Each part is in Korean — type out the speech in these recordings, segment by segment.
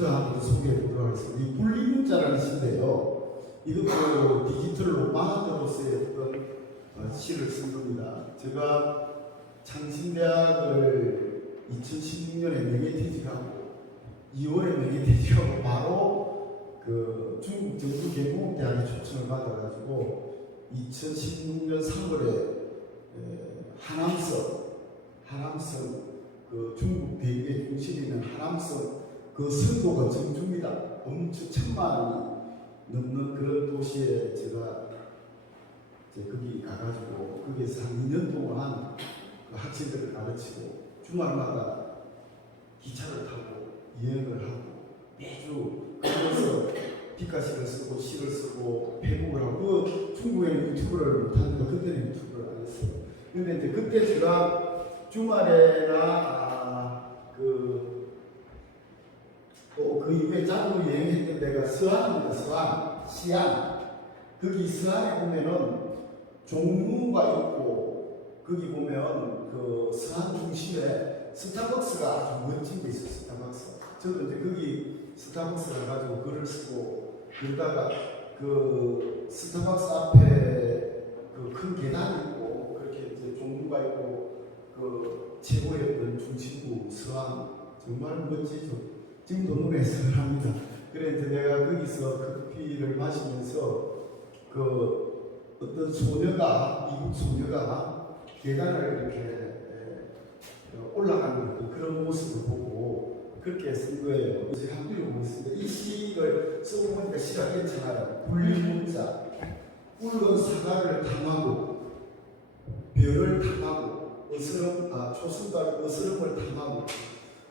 시부터 한번 소개해 보도록 하겠습니다. 이 분리문자라는 시인데요. 이것도 디지털 로마노로서의 어떤 시를 쓴 겁니다. 제가 창신대학을 2016년에 명예퇴직하고 2월에 명예퇴직하고 바로 그 중국 정부개공대학에 초청을 받아가지고 2016년 3월에 하남성 그 중국 대륙의 중심에 있는 하남성 그 선도가 정주입니다. 엄청 1000만이 넘는 그런 도시에 제가 거기 가가지고 거기에서 한 2년 동안 그 학생들을 가르치고 주말마다 기차를 타고 여행을 하고 매주 그래서 피카시를 쓰고 시를 쓰고 페북을 하고 중국에는 유튜브를 못하니까 그때는 유튜브를 안 했어요. 근데 이제 그때 제가 주말에나 그 이후에 자주 여행했던 데가 서안입니다. 시안. 거기 서안에 보면은 종로가 있고 거기 보면 그 서안 중심에 스타벅스가 아주 멋진 게 있어요. 스타벅스. 저도 이제 거기 스타벅스 가가지고 글을 쓰고 그러다가 그 스타벅스 앞에 그 큰 계단이 있고 그렇게 이제 종로가 있고 그 최고였던 중심부 서안 정말 멋지죠. 지금도 눈에 선합니다. 그래 이제 내가 거기서 커피를 마시면서 그 어떤 소녀가 미국 소녀가 계단을 이렇게 올라가는 그런 모습을 보고 그렇게 쓴 거예요. 제가 한번 읽어보겠습니다. 이 시를 쓰고 보니까 시가 괜찮아요. 분리문자, 붉은 사과를 탐하고 별을 탐하고 초승달 어스름을 탐하고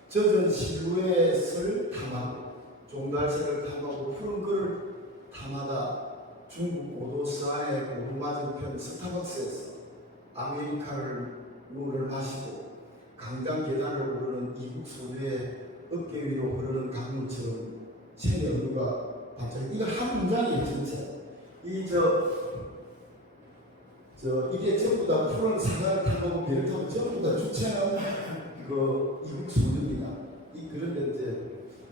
젖은 실루엣을 탐하고 종달새를 탐하고 푸른 글을 탐하다 중국 고도 서안의 고도 맞은편 스타벅스에서 아메리카노를 마시고 강당 계단을 오르는 이국 소녀의 어깨 위로 흐르는 강물처럼 체내 어루가 반짝. 이거 한 문장이에요 전체. 이게 전부 다 푸른 사과를 타고 배를 타고 전부 다 주체는 그 이국 소녀입니다. 그런데 이제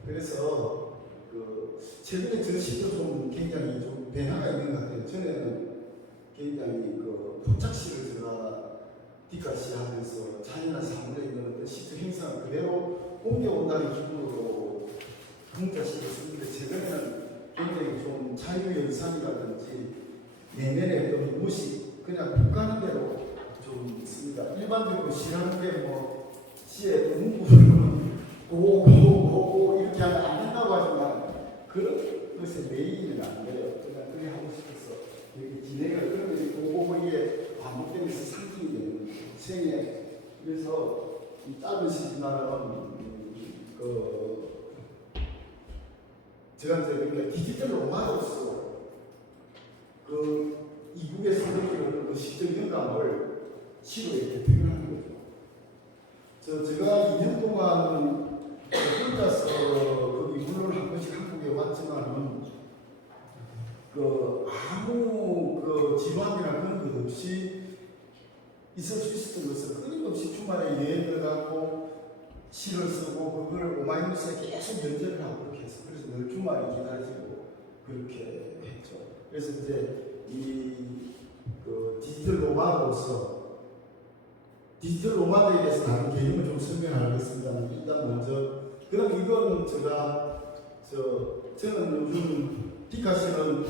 그래서 그 최근에 저 시도 좀 굉장히 좀 변화가 있는 것 같아요. 전에는 굉장히 그 포착시를 제가 뒷가시 하면서 잔인한 사물에 있는 어떤 시적 행상을 그대로 옮겨온다는 기분으로 문자시를 쓰는데 최근에는 굉장히 좀 자유연상이라든지 내면의 어떤 무식 그냥 북가는 대로 좀 씁니다. 일반적으로 시라는 게 뭐 시의 문구로는 고고고고 이렇게 하면 안 된다고 하지만 그런 것의 메인은 안 돼요. 그냥 그게 하고 싶어서 이렇게 진행을 그러면 고고고에 반복되면서 상징이 되는 생애. 그래서 이 짧은 시나는 제가 이제 그러니까 디지털 로마로서 그 이국에서 느끼는 그 시적 영감을 시로 이렇게 표현하는 거죠. 제가 2년 동안 혼자서 거기 물론 한 번씩 한국에 왔지만 아무 지방이나 그런 것 없이 있을 수 있었던 것을 끊임없이 주말에 여행을 가고 시를 쓰고 그걸 오마이뉴스에 계속 연재를 하고 그렇게 해서 그래서 늘 주말이 기다려지고 그렇게 했죠. 그래서 이제 디지털 로마노에 대해서 다른 개념을 좀 설명하겠습니다. 일단 먼저 그럼 이건 저는 요즘 피카소는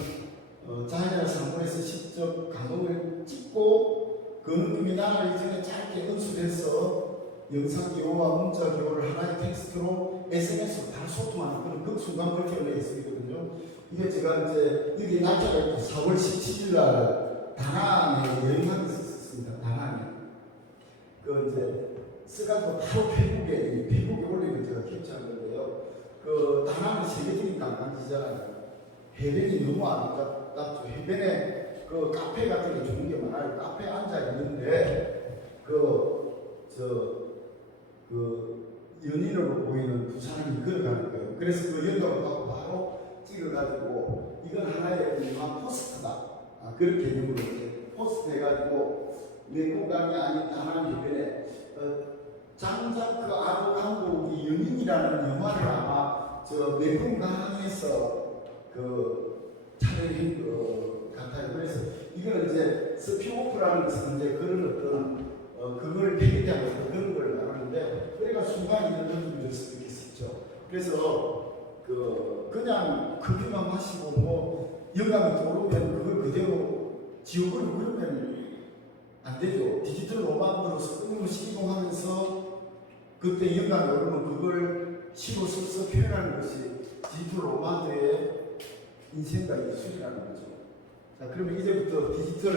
자연의 산물에서 직접 감동을 찍고 그 느낌이 나가기 전에 짧게 연출해서 영상 기호와 문자 기호를 하나의 텍스트로 SNS로 다 소통하는 그런 극순간 버티어내에 있거든요. 이게 제가 이제 여기 날짜가 있고 4월 17일 날 다낭에 여행하면서 썼습니다. 다낭에. 이제 써가지고 바로 페북에 올리면 제가 캡처한 건데요. 다낭은 세계적인 관광지잖아요. 해변이 너무 아름답죠. 해변에 카페 같은 게 좋은 게 많아요. 카페에 앉아 있는데 연인으로 보이는 두 사람이 걸어가는 거예요. 그래서 그 영감을 받고 바로 찍어가지고 이건 하나의 유명한 포스트다. 그런 개념으로 이제 포스트 해가지고 내공강이 아닌 다낭 해변에 장작 그 아르 감독이 연인이라는 영화를 아마 저 매콤강에서 그 촬영한 그 같아요. 그래서 이거는 이제 스피오프라는 것은 이제 그런 어떤 그걸 패기하고 그런 걸 말하는데, 그러니까 순간 이런 느낌이 들 수도 있겠죠. 그래서 그냥 커피만 마시고 뭐 영감이 들어오면 그걸 그대로 지우고 그러면 안 되죠. 디지털 로망으로서 끊임없이 이동하면서 그때 영감이 오르면 그걸 시로 써서 표현하는 것이 디지털 로망의 인생과 예술이라는 거죠. 자, 그러면 이제부터 디지털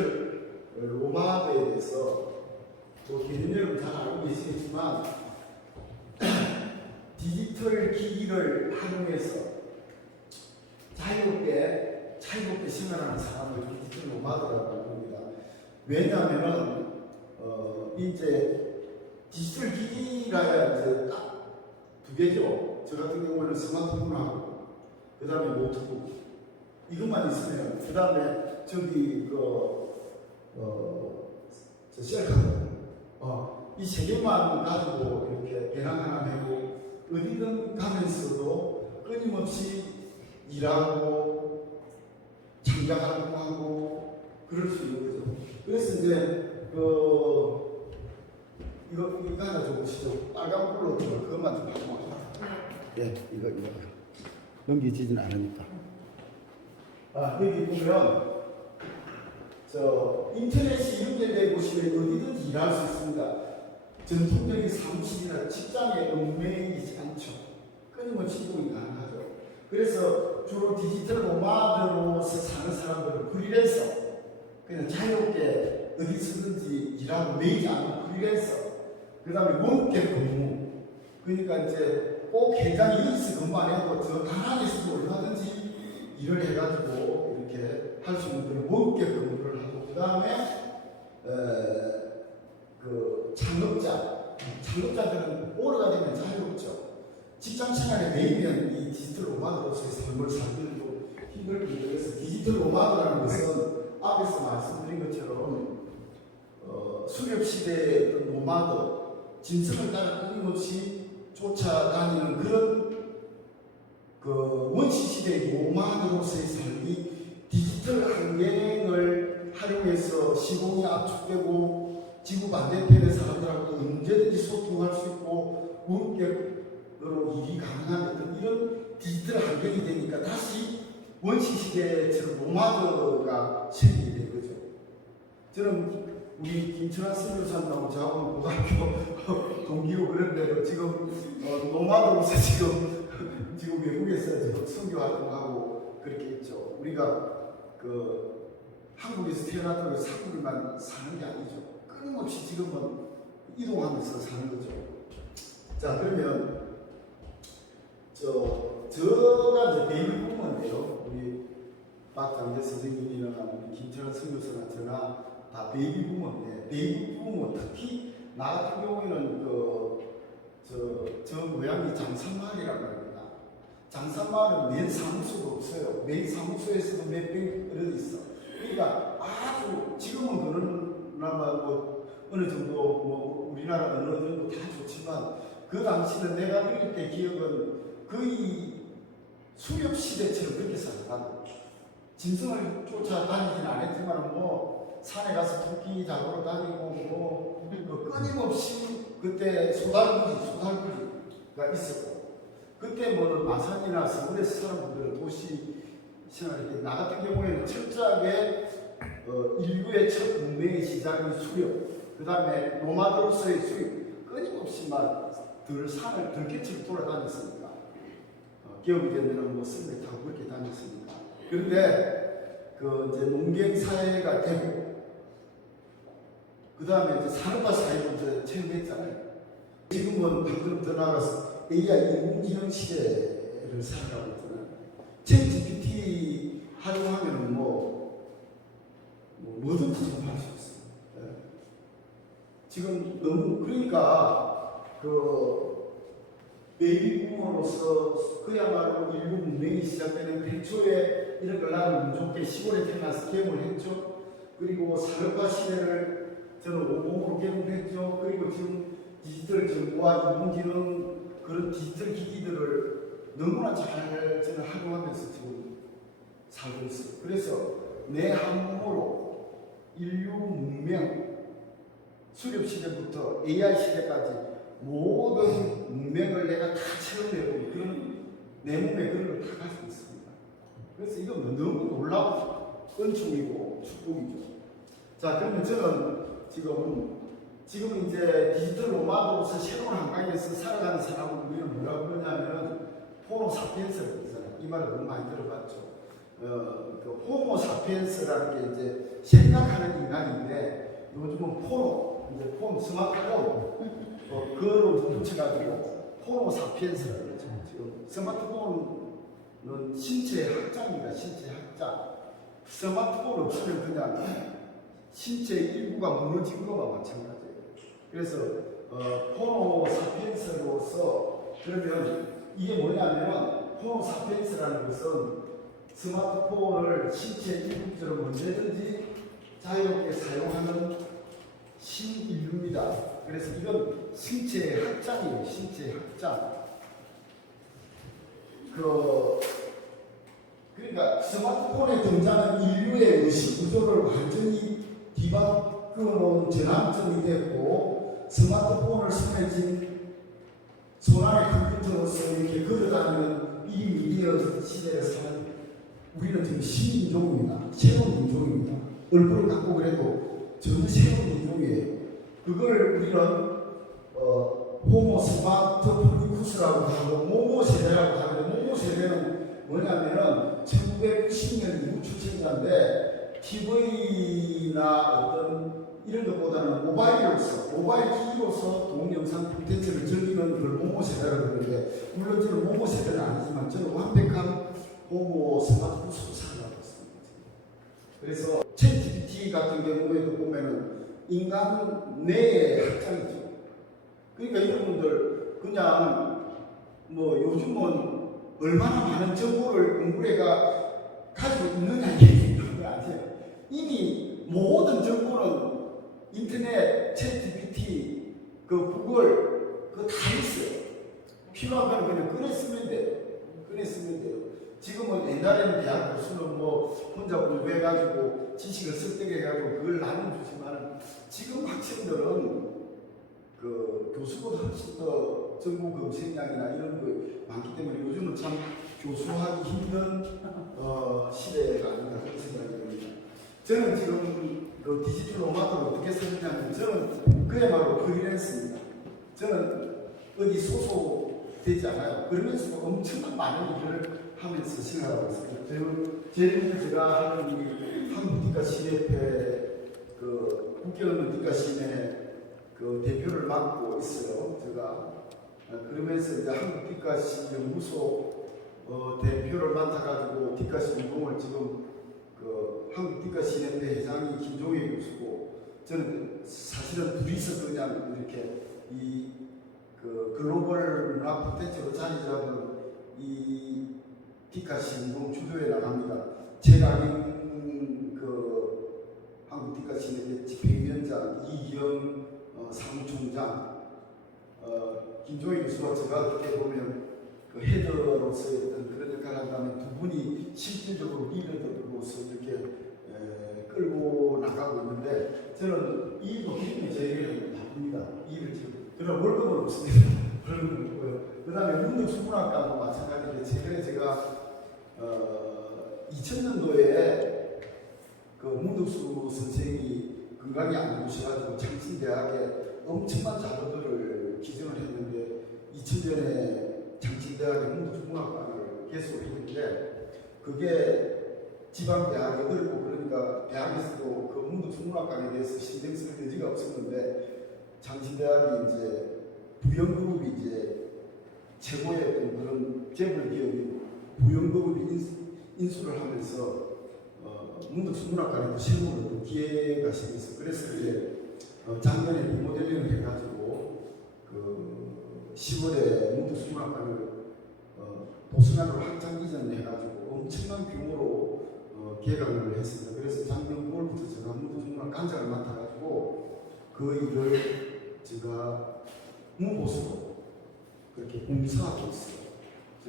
로마드에 대해서 또 개념 여러분 잘 알고 계시겠지만 디지털 기기를 활용해서 자유롭게 생활하는 사람을 디지털 로마드라고 합니다. 왜냐하면은 이제 디지털 기기가 이제 딱 두 개죠. 저 같은 경우는 스마트폰하고 그 다음에 노트북 이것만 있으면, 그 다음에 저기 저 셀카드 이 세 개만 가지고 이렇게 배낭 하나 메고 어디든 가면서도 끊임없이 일하고 창작 활동하고 그럴 수 있는 거죠. 그래서 이제 이거 하나 좀 보시죠. 빨간 불로 그것만 좀 하고. 네, 이거 넘기지는 않으니까. 여기 보면 인터넷이 연결되어 보시면 어디든지 일할 수 있습니다. 전통적인 사무실이나 직장에 얽매이지 않죠. 끊임없이 이동이 가능하죠. 그래서 주로 디지털 노마드로서 사는 사람들은 프리랜서, 그냥 자유롭게 어디서든지 일하고 매이지 않는 프리랜서, 그 다음에 원격 근무, 그러니까 이제 꼭 회장이 여기서 근무 안 해도 저 다락에서도 얼마든지 일을 해가지고 이렇게 할 수 있는 그런 원격 근무를 하고, 그 다음에 창업자들은 오래가 되면 자유롭죠. 직장 생활에 매이면 이 디지털 노마드로서의 삶을 살기도 힘들고, 그래서 디지털 노마드라는 것은 앞에서 말씀드린 것처럼 수렵 시대의 어떤 노마드, 진성을 따라 끊임없이 쫓아다니는 그런 원시 시대의 노마드로서의 삶이 디지털 환경을 활용해서 시공이 압축되고 지구 반대편의 사람들하고 언제든지 소통할 수 있고 원격으로 일이 가능한 어떤 이런 디지털 환경이 되니까 다시 원시 시대처럼 노마드가 생기게 된 거죠. 저는 우리 김철환 선교사님하고 저하고 고등학교 동기고 그런데도 지금 노마드로서 지금 외국에서 선교 활동하고 그렇게 있죠. 우리가 한국에서 태어났다고 해서 한국에만 사는 게 아니죠. 끊임없이 지금은 이동하면서 사는 거죠. 자, 그러면 저가 이제 베이비 부모인데요. 우리 박장재 선생님이나 우리 김철환 선교사나 저나 다 베이비 부모인데, 베이비 부모 특히 나 같은 경우에는 저 고향이 장산마을이라고 합니다. 장산마을은 맨 사무소가 없어요. 맨 사무소에서도 몇 병 떨어져 있어. 그러니까 아주 지금은 그나마 뭐 어느 정도 뭐 우리나라 어느 정도 다 좋지만, 그 당시는 내가 어릴 때 기억은 거의 수렵 시대처럼 그렇게 살았다고. 짐승을 쫓아다니진 않았지만 뭐 산에 가서 토끼 잡으러 다니고 뭐 끊임없이 그때 소달구지가 있었고, 그때 뭐 마산이나 서울에서 사는 분들은 도시 생활이, 나 같은 경우에는 철저하게 인류의 첫 문명의 시작인 수렵, 그 다음에 노마드로서의 수입, 끊임없이 막 산을 들깨치고 돌아다녔으니까, 기업이 되면 뭐 썰매 타고 그렇게 다녔으니까. 그런데 이제 농경 사회가 되고, 그 다음에 이제 산업화 사회로 이제 체험했잖아요. 지금은 방금 더 나아가서 AI 인공지능 시대를 살아가고 있잖아요. 챗 GPT 활용하면 뭐든지 지금 할 수 있어요. 네. 지금 너무, 그러니까 베이비 부모로서 그야말로 인류 문명이 시작되는 태초에 이런 걸 나는 운 좋게 시골에 태어나서 개봉을 했죠. 그리고 산업화 시대를 저는 온몸으로 개봉했죠. 그리고 지금 디지털 정보와 인공지능 그런 디지털 기기들을 너무나 잘 저는 활용하면서 지금 살고 있어요. 그래서 내 한몸으로 인류 문명 수렵 시대부터 AI 시대까지 모든 문명을 내가 다 체험해보고 그런 내 몸에 그런 걸 다 가지고 있습니다. 그래서 이건 너무 놀라운 은총이고 축복이죠. 자, 그러면 저는 지금 이제 디지털 노마드로서 새로운 환경에서 살아가는 사람을 우리는 뭐라고 그러냐면 호모 사피엔스라고 그러잖아요. 이 말을 너무 많이 들어봤죠. 그 호모 사피엔스라는 게 이제 생각하는 인간인데 요즘은 이제 스마트폰 그거로 붙여가지고 호모 사피엔스라고 그러죠. 지금 스마트폰은 신체 학자입니다. 신체 학자. 스마트폰 없으면 그냥 신체 일부가 무너진 거와 마찬가지예요. 그래서 호모 사피엔스로서 그러면 이게 뭐냐면 호모 사피엔스라는 것은 스마트폰을 신체 일부처럼 언제든지 자유롭게 사용하는 신인류입니다. 그래서 이건 신체 학장이에요. 신체 학장. 그러니까 스마트폰에 등장한 인류의 의식 구조를 완전히 뒤바꾸는 전환점이 됐고 스마트폰을 손에 쥔 손안의 컴퓨터로서 이렇게 걸어다니는 이 미디어 시대에 사는 우리는 지금 신인종입니다. 새로운 인종입니다. 얼굴을 갖고 그래도 전혀 새로운 인종이에요. 그걸 우리는 호모 스마트포니쿠스라고 하고 모모 세대라고 하는데 모모 세대는 뭐냐면은 1990년 이후 출생자인데 TV나 어떤 이런 것보다는 모바일 기기로서 동영상 콘텐츠를 즐기는 걸 모모 세대라고 그러는데 물론 저는 모모 세대는 아니지만 저는 완벽한 호모 스마트포니쿠스로 살아가고 있습니다. 그래서 챗GPT 같은 경우에도 보면은 인간 내의 학장이죠. 그러니까 여러분들 그냥 뭐 요즘은 얼마나 많은 정보를 공부해가 가지고 있느냐 얘기하는 거 아니에요. 이미 모든 정보는 인터넷, 챗GPT, 그 구글 그거 다 있어요. 필요하면 그냥 꺼내쓰면 돼요. 꺼내쓰면 돼요. 지금은 옛날에는 대학 교수는 뭐 혼자 공부해가지고 지식을 습득해가지고 그걸 나눠주지만 지금 학생들은 그 교수보다 훨씬 더 정보 검색량이나 이런 거 많기 때문에 요즘은 참 교수하기 힘든 시대가 아닌가 그런 생각이 듭니다. 저는 지금 그 디지털 노마드를 어떻게 쓰느냐면 저는 그야말로 프리랜서입니다. 저는 어디 소속되지 않아요. 그러면서도 엄청난 많은 일을 하면서 생활하고 있습니다. 제일 제가 하는 이 한국디카시협회 그 국경없는 디카시회 그 대표를 맡고 있어요. 제가 그러면서 이제 한국디카시 연구소 대표를 맡아가지고 디카시 운동을 지금 그 한국디카시협회 회장이 김종희 교수고 저는 사실은 둘이서 그냥 이렇게 이 그 글로벌 문화 콘텐츠로 자리 잡은 이 디카시 운동 주도에 나갑니다. 제가 그 한국 디카시협회 집행위원장 이기영 사무총장 김종희 교수와 제가 어떻게 보면 그 헤더로서의 어떤 그런 역할을 한다면 두 분이 실질적으로 리더로서 이렇게 끌고 나가고 있는데 저는 이 도움이 제일 바쁩니다. 일을 지금 그런 월급은 없습니다. 월급은 없고요. 그 다음에 문득수문학과도 마찬가지인데 최근에 제가 2000년도에 그 문득수 선생이 건강이 안 좋으셔가지고 창신대학에 엄청난 자료들을 기증을 했는데 2000년에 창신대학에 문득수문학과를 개설했는데 그게 지방대학이 어렵고 그러니까 대학에서도 그 문득수문학과에 대해서 신경 쓸 여지가 없었는데 창신대학이 이제 부영그룹이 이제 최고의 어떤 그런 재벌기업이 부영그룹이 인수를 하면서 문득수문학과에도 새로운 어떤 기회가 생겼어요. 그래서 이제 작년에 리모델링을 해가지고 그 10월에 문득수문학과를 도서관으로 확장 이전해가지고 엄청난 규모로 개강을 했습니다. 그래서 작년 9월부터 제가 문득수문학 관장을 맡아가지고 그 일을 제가 무보수로 그렇게 봉사하고 있어요.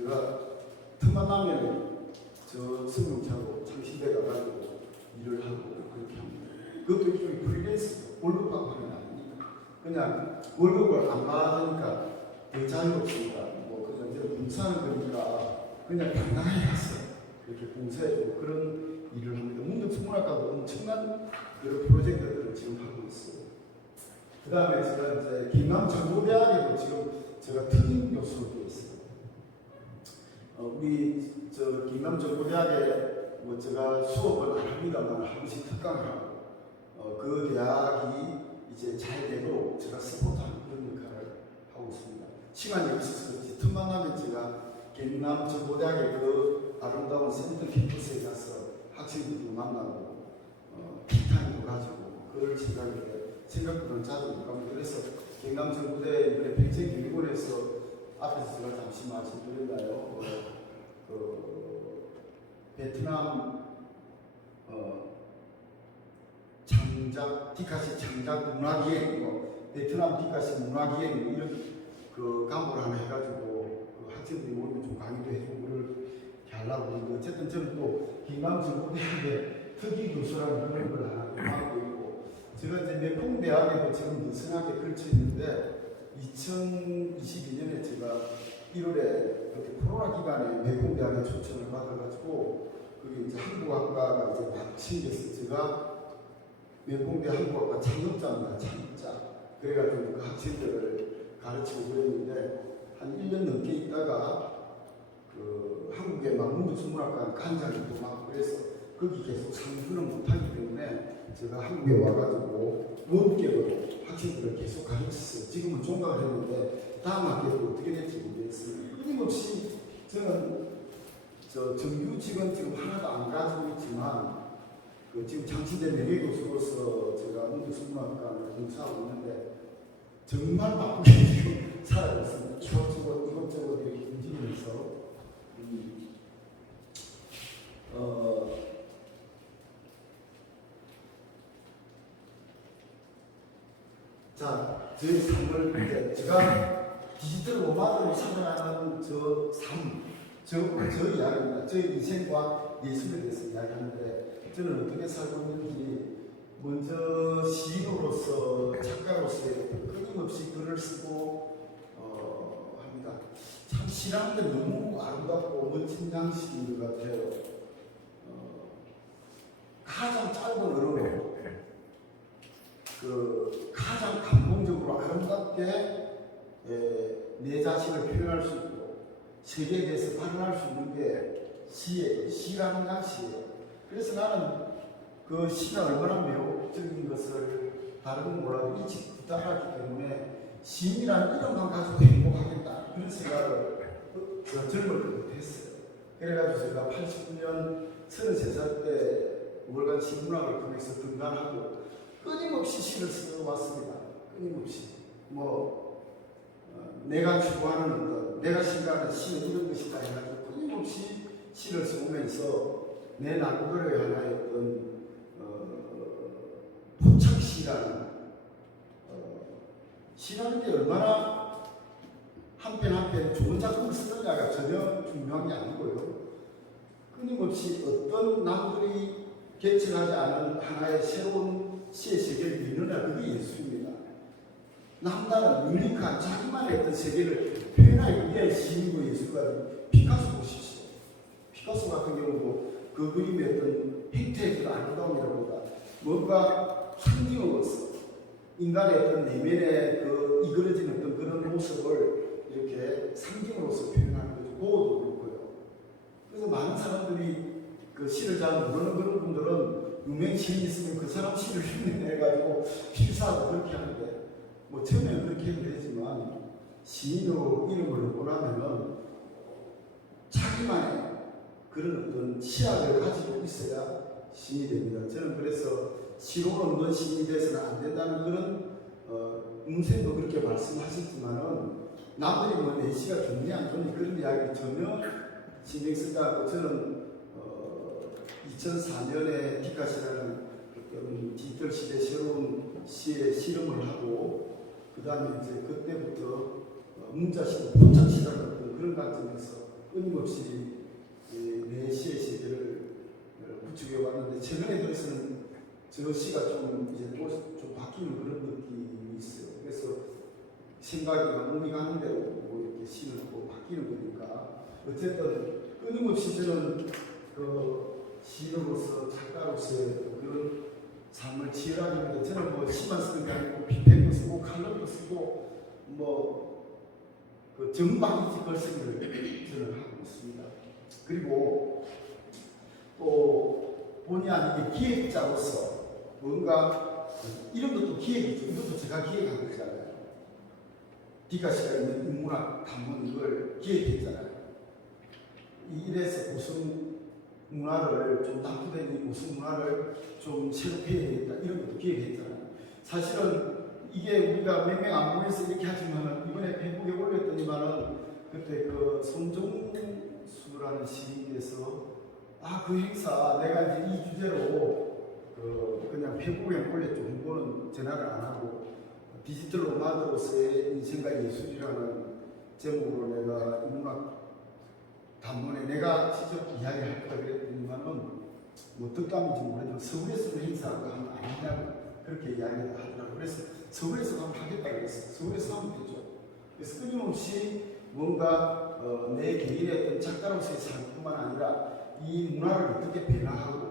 제가 틈만 나면 저 승용차로 창신대 가가지고 일을 하고 그렇게 합니다. 그것도 일종의 프리랜서, 월급 받고 하는 게 아닙니다. 그냥 월급을 안 받으니까 더 자유롭습니다. 뭐 그냥 이제 봉사하는 거니까 그냥 당당하게 가서 그렇게 봉사해주고 그런 일을 합니다. 문덕수문학과도 엄청난 그런 프로젝트들을 지금 하고 있어요. 그 다음에 제가 이제 김남정보대학에도 지금 제가 특임 교수로 되어 있어요. 우리 저 김남정보대학에 뭐 제가 수업을 안 합니다만 한 번씩 특강을 하고 그 대학이 이제 잘 되도록 제가 서포트하는 그런 역할을 하고 있습니다. 시간이 없어서 그렇지 틈만 나면 제가 김남정보대학의 그 아름다운 센터 캠퍼스에 가서 학생들도 만나고 티타임도 가지고 그럴 생각보다는 자주 못 갑니다. 그래서 경남정부대 이번에 백제기술원에서 앞에서 제가 잠시 말씀드렸나요? 베트남 창작 디카시 창작 문화기행, 베트남 디카시 문화기행 이런 그 간부를 하나 해가지고 그 학생들이 모이면 좀 강의도 해주고 그렇게 하려고 하는데 어쨌든 저는 또 경남정부대에 특이 교수라는 그런 걸 하나 하고 있고 제가 이제 매풍대학에도 지금 느슨하게 걸쳐 있는데 2022년에 제가 1월에 그렇게 코로나 기간에 매풍대학에 초청을 받아가지고 그게 이제 한국학과가 이제 막 생겨서 제가 매풍대 한국학과 창업자입니다. 창업자. 그래가지고 그 학생들을 가르치고 그랬는데 한 1년 넘게 있다가 그 한국의 문덕수문학과 간장이 또 막 그래서 거기 계속 상주는 못하기 때문에 제가 한국에 와가지고 원격으로 학생들을 계속 가르쳤어요. 지금은 종강을 했는데 다음 학기에도 어떻게 될지 모르겠습니다. 끊임없이 저는 저 정규직은 지금 하나도 안 가지고 있지만 그 지금 장신대 명예교수로서 제가 문덕수문학과를 봉사하고 있는데 정말 바쁘게 지금 살아가고 있습니다. 이것저것 이렇게 움직이면서 자, 저희 삶을 이제 제가 디지털 노마드로 살아가는 저 삶, 저 이야기입니다. 저희 인생과 예술에 대해서 이야기하는데 저는 어떻게 살고 있는지 먼저 시인으로서 작가로서의 끊임없이 글을 쓰고 합니다. 참 시라는 게 너무 아름답고 멋진 양식인 것 같아요. 가장 짧은 언어로 그 가장 감동적으로 아름답게 내 자신을 표현할 수 있고 세계에 대해서 발언할 수 있는 게 시라는 양식이에요. 그래서 나는 그 시가 얼마나 매혹적인 것을 다른 건 몰라도 일찍 부탁하기 때문에 시인이라는 이름만 가지고 행복하겠다 그런 생각을 제가 젊을 때부터 했어요. 그래가지고 제가 89년 33살 때 월간 시문학을 통해서 등단하고 끊임없이 시를 써왔습니다. 끊임없이 내가 추구하는 어떤 내가 생각하는 시는 이런 것이다 해가지고 끊임없이 시를 써오면서 내 남들의 하나의 어떤 포착시라는 시라는 게 얼마나 한 편 한 편 좋은 작품을 쓰느냐가 전혀 중요한 게 아니고요. 끊임없이 어떤 남들이 개척하지 않은 하나의 새로운 시의 세계를 이루느냐 그게 예술입니다. 남다른 유니크한 자기만의 어떤 세계를 표현하기 위해 시인과 예술가들 피카소 보십시오. 피카소 같은 경우도 그 그림의 어떤 행태의 그 아름다움이라보다 뭔가 상징으로서 인간의 어떤 내면에 그 이그러진 어떤 그런 모습을 이렇게 상징으로서 표현하는 거죠. 고어도 그렇고요. 그래서 많은 사람들이 그 시를 잘 모르는 그런 분들은 유명 시인이 있으면 그 사람 시를 흉내내가지고 필사하고 그렇게 하는데 처음에는 그렇게 해도 되지만 시인으로 이름을 원하면은 자기만의 그런 어떤 시야를 가지고 있어야 시인이 됩니다. 저는 그래서 시로 없는 시인이 돼서는 안 된다는 그런 문쌤도 그렇게 말씀하셨지만은 남들이 내 시가 좋니 안 좋니 그런 이야기 전혀 신경 쓰지 않고 저는 2004년에 디카시라는 디지털 시대 새로운 시에 실험을 하고 그 다음에 이제 그때부터 문자시도 포착시라는 그런 관점에서 끊임없이 내 시의 세계를 구축해 왔는데 최근에 들어서는 저 시가 좀 이제 좀 바뀌는 그런 느낌이 있어요. 그래서 생각이 몸이 가는 대로 뭐 이렇게 시를 또 바뀌는 거니까 어쨌든 끊임없이 저는 그 시인으로서 작가로서의 그런 삶을 치열하게 하는데 저는 뭐 시만 쓰는 게 아니고 비평도 쓰고 칼럼도 쓰고 뭐 그 정방지 글쓰기를 저는 하고 있습니다. 그리고 또 본의 아니게 기획자로서 뭔가 이런 것도 기획이죠. 이것도 제가 기획한 거잖아요. 디카시가 있는 인문학 단문 이걸 기획했잖아요. 이래서 고승 문화를 좀 납부된 이 고승 문화를 좀 새롭게 해야 되겠다 이런 것도 기획했잖아요. 사실은 이게 우리가 몇 명 안 모여서 이렇게 하지만은 이번에 페이북에 올렸더니만은 그때 그 손종수라는 시인께서 그 행사 내가 이제 이 주제로 그냥 페이북에 올렸죠. 홍보는 전화를 안 하고 디지털 노마드로서의 인생과 예술이라는 제목으로 내가 인문학 단문에 내가 직접 이야기할 거라 그랬더니만은 뭐 뜻감인지 모르지만 서울에서 행사하고 하면 아니냐고 그렇게 이야기를 하더라고요. 그래서 서울에서 하면 하겠다고 그랬어요. 서울에서 하면 되죠. 그래서 끊임없이 뭔가 내 개인의 어떤 작가로서의 삶뿐만 아니라 이 문화를 어떻게 변화하고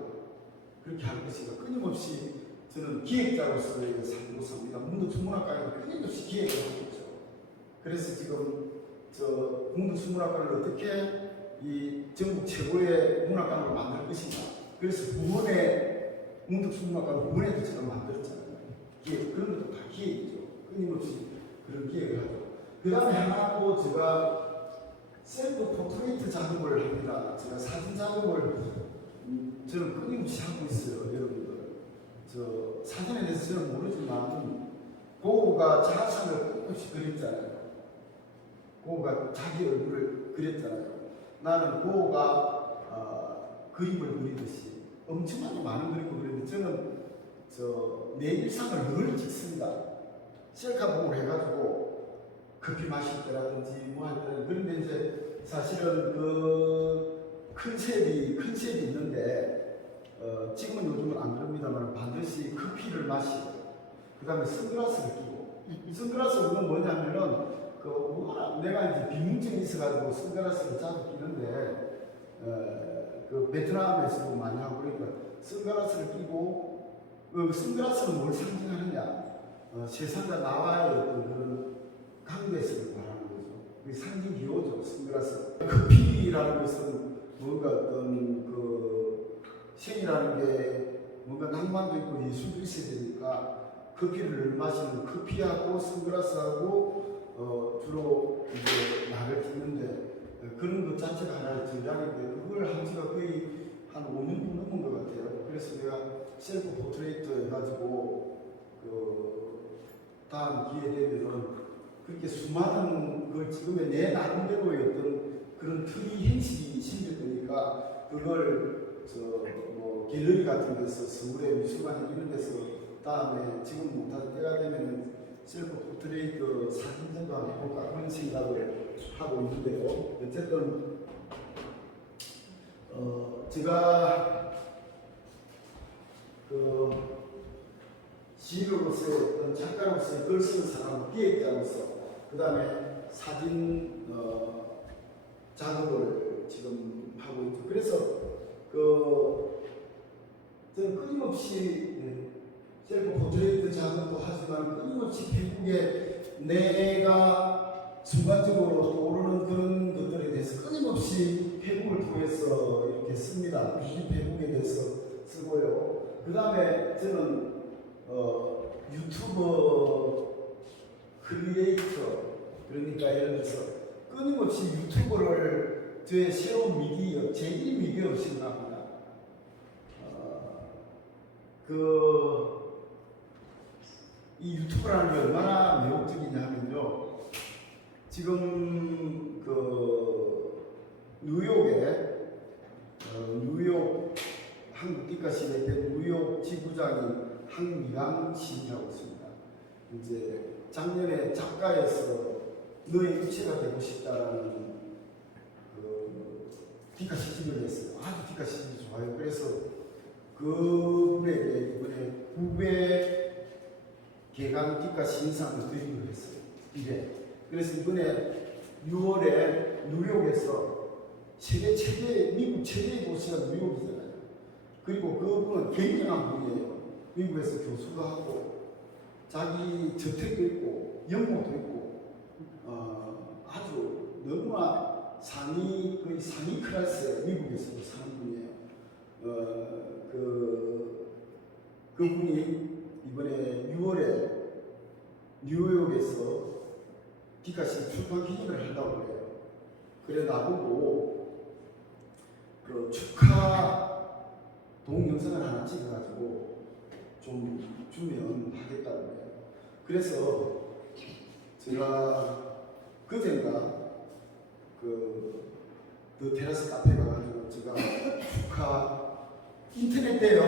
그렇게 할 것인가 끊임없이 저는 기획자로서의 삶으로 삽니다. 문득천문학과에서 끊임없이 기획을 하고 있죠. 그래서 지금 저 문득천문학과를 어떻게 이 전국 최고의 문학관으로 만들 것인가. 그래서 부문의 문득천문학과 부문에도 제가 만들었잖아요. 기획, 그런 것도 다 기획이죠. 끊임없이 그런 기획을 하죠. 그 다음에 하나 또 제가 셀프 포트레이트 작업을 합니다. 제가 사진 작업을 저는 끊임없이 하고 있어요, 여러분들. 저 사진에 대해서 저는 모르지만 고흐가 자상을 끊임없이 그렸잖아요. 고흐가 자기 얼굴을 그렸잖아요. 나는 고흐가 그림을 그리듯이 엄청나게 많은 그림을 그리는데 저는 내 일상을 늘 찍습니다. 셀카봉을 해가지고 커피 마실 때라든지 뭐 할 때라든지. 그런데 이제 사실은 그 컨셉이 있는데 지금은 요즘은 안 그럽니다만 반드시 커피를 마시고 그 다음에 선글라스를 끼고 선글라스는 뭐냐면은 내가 이제 비문증이 있어가지고 선글라스를 자주 끼는데 그 베트남에서도 많이 하고 그러니까 선글라스를 끼고 그 선글라스는 뭘 상징하느냐? 세상과 나와의 어떤 그런 관계성을 말하는 거죠. 그게 상징 기호죠, 선글라스. 커피라는 것은 뭔가 어떤 그 생이라는 게 뭔가 낭만도 있고 예술도 있어야 되니까 커피를 마시는 커피하고 선글라스하고 주로 이제 나를 찍는데 그런 것 자체가 하나의 전략인데 그걸 한 지가 거의 한 5년 넘은 것 같아요. 그래서 내가 셀프 포트레이트 해가지고 다음 기회 되면은 그렇게 수많은 걸 찍으면 내 나름대로의 어떤 그런 틀이 형식이 생길 거니까 그걸 뭐 갤러리 같은 데서 서울의 미술관 이런 데서 다음에 지금 못할 때가 되면은 셀프 포트레이트 사진전도 한번 해볼까 그런 생각을 하고 있는데요. 어쨌든 제가 시인으로서의 어떤 작가로서의 글 쓰는 사람, 기획자로서 그 다음에 사진 작업을 지금 하고 있죠. 그래서 저는 끊임없이 셀프 포트레이트 작업도 하지만 끊임없이 페이북에 내가 순간적으로 떠오르는 그런 것들에 대해서 끊임없이 페이북을 통해서 이렇게 씁니다. 이 페이북에 대해서 쓰고요. 그 다음에 저는 유튜버 크리에이터 그러니까 예를 들어서 끊임없이 유튜버를 저의 새로운 미디어 제1 미디어로 생각합니다. 이 유튜브라는 게 얼마나 매혹적이냐 하면요. 지금 뉴욕 한국 디카시에 대한 뉴욕 지부장이 황미랑 시인이라고 있습니다. 이제 작년에 작가에서 너의 유체가 되고 싶다라는 디카 시집을 했어요. 아주 디카 시집이 좋아요. 그래서 그분에게 이번에 후배 개강 디카 신상을 드리기로 했어요. 이게 그래서 이번에 6월에 뉴욕에서 세계 최대 미국 최대의 도시가 뉴욕이잖아요. 그리고 그분은 굉장한 분이에요. 미국에서 교수도 하고 자기 저택도 있고 연못도 있고 아주 너무나 거의 상위 클래스의 미국에서 사는 분이에요. 그분이 이번에 6월에 뉴욕에서 디카시 출판 기념회를 한다고 그래요. 그래 나보고 그 축하 동영상을 하나 찍어가지고 좀 주면 하겠다고 해요. 그래서 제가 그젠가 그 테라스 카페 가가지고 제가 축하 인터넷 돼요.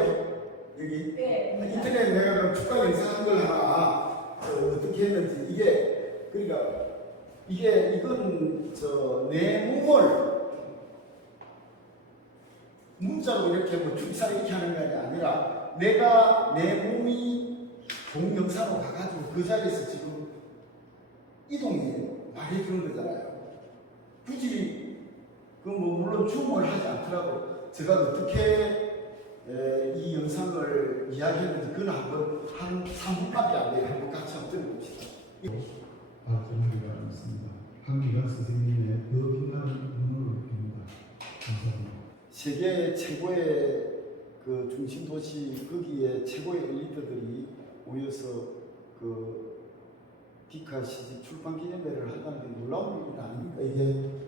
여기 네. 인터넷 내가 그럼 축하 영상 걸 하나 어떻게 했는지 이건 내 몸을 문자로 이렇게 뭐 축사 이렇게 하는 게 아니라 내가 내 몸이 동영상으로 가가지고 그 자리에서 지금 이동해요. 말해주는 거잖아요. 굳이 물론 줌을 하지 않더라도 제가 어떻게 이 영상을 이야기했는지 그건 한 3분밖에 안 돼요. 한번 같이 한번 들어봅시다. 박정희가 있습니다. 한기관 선생님의 그 빛나는 눈을 빕니다. 감사합니다. 세계 최고의 그 중심 도시 거기에 최고의 엘리트들이 모여서 그 디카 시집 출판 기념회를 한다는 게 놀라운 일이 아닙니까?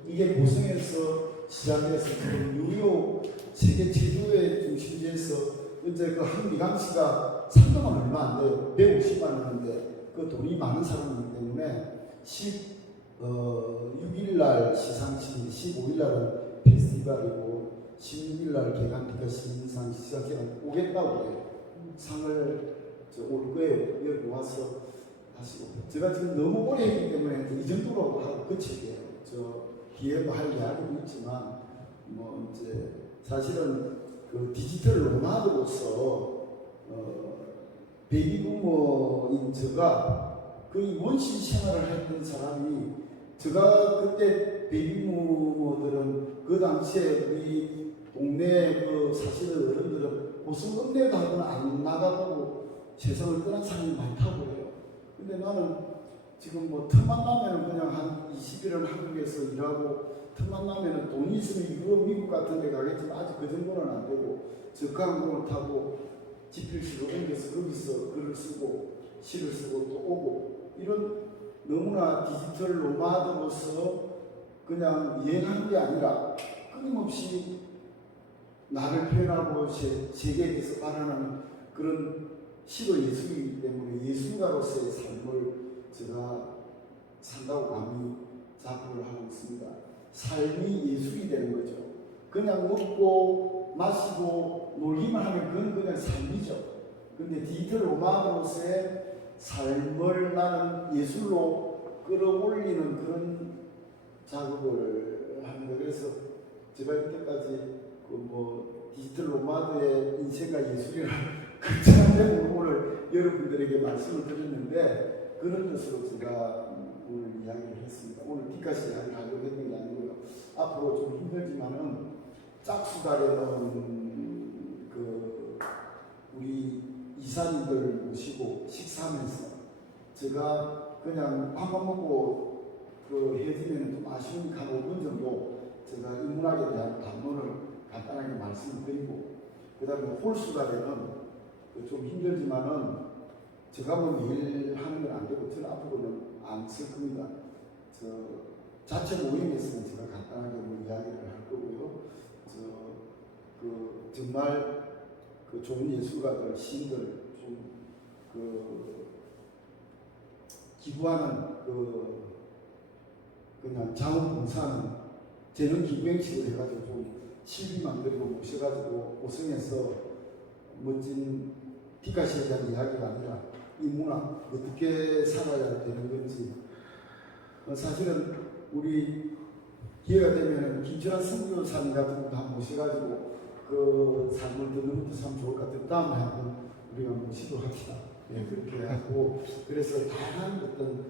이게 고성에서 시작해서 지금 뉴욕 세계 최고의 중심지에서 이제 그 한미강 씨가 상금은 얼마 안 돼요. 150만 원인데 그 돈이 많은 사람이기 때문에 6일날 시상식, 15일날은 페스티벌이고 16일날 개강 디카 신상 시상식은 오겠다고 해요. 상을 올 거예요. 여기 와서 하시고 제가 지금 너무 오래 했기 때문에 이 정도로 하고 그치게요. 뒤에도 할 이야기도 있지만 뭐 이제 사실은 그 디지털 노마드로서 베이비부머인 제가 거의 원시 생활을 했던 사람이 제가 그때 베이비부머들은 그 당시에 우리 동네 그 사시는 어른들은 무슨 읍내도 하거나 안 나가고 세상을 떠난 사람이 많다고 해요. 근데 나는 지금 뭐 틈만 나면은 그냥 한 20일은 한국에서 일하고 틈만 나면은 돈이 있으면 유럽, 미국 같은 데 가겠지만 아직 그 정도는 안 되고 저가항공을 타고 집필실로 옮겨서 거기서 글을 쓰고 시를 쓰고 또 오고 이런 너무나 디지털 노마드로서 그냥 여행하는 게 아니라 끊임없이 나를 표현하고 세계에 대해서 발언하는 그런 시도 예술이기 때문에 예술가로서의 삶을 제가 산다고 감히 작품을 하고 있습니다. 삶이 예술이 되는 거죠. 그냥 먹고 마시고 놀기만 하면 그건 그냥 삶이죠. 근데 디지털 노마드로서의 삶을 나는 예술로 끌어올리는 그런 작업을 합니다. 그래서 제가 이때까지 디지털 노마드의 인생과 예술이라는 그 제목으로 오늘 여러분들에게 말씀을 드렸는데 그런 것으로 제가 오늘 이야기를 했습니다. 오늘 디카시 이야기를 하려고 했던 게 아니고요. 앞으로 좀 힘들지만은 짝수달에는 우리 이사님들 모시고 식사하면서 제가 그냥 밥만 먹고 헤어지면 좀 아쉬운 한 5분 정도 제가 인문학에 대한 담론을 간단하게 말씀을 드리고 그 다음에 홀수달에는 좀 힘들지만은 제가 뭐 매일 하는 건 안 되고 저는 앞으로는 안 쓸 겁니다. 자체 모임에서는 제가 간단하게 뭐 이야기를 할 거고요. 정말 좋은 예술가들, 시인들 좀 기부하는 그냥 자원봉사하는 재능 기부행식을 해가지고 좀 실비 만들고 모셔가지고 고성에서 멋진 디카시에 대한 이야기가 아니라 이 문화 어떻게 살아야 되는 건지 사실은 우리 기회가 되면은 김철환 선교사님 같은 분도 한번 모셔가지고 그 삶을 듣는 것도 참 좋을 것 같아요. 다음에 한번 우리가 모시도록 합시다. 예, 그렇게 하고 그래서 다양한 어떤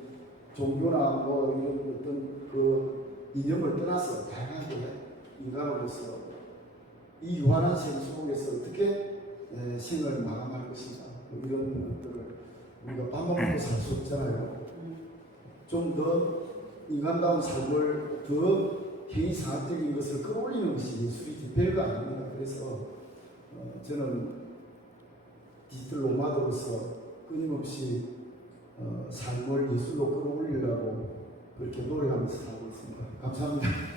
종교나 뭐 이런 어떤 그 이념을 떠나서 다양하게 인간으로서 이 유한한 생 속에서 어떻게 생을 마감할 것인가 뭐 이런 것들을 우리가 밥만 먹고 살 수 없잖아요. 좀 더 인간다운 삶을 더 개인사학적인 것을 끌어올리는 것이 예술이지 별거 아닙니다. 그래서 저는 디지털 노마드로서 끊임없이 삶을 예술로 끌어올리려고 그렇게 노력하면서 살고 있습니다. 감사합니다.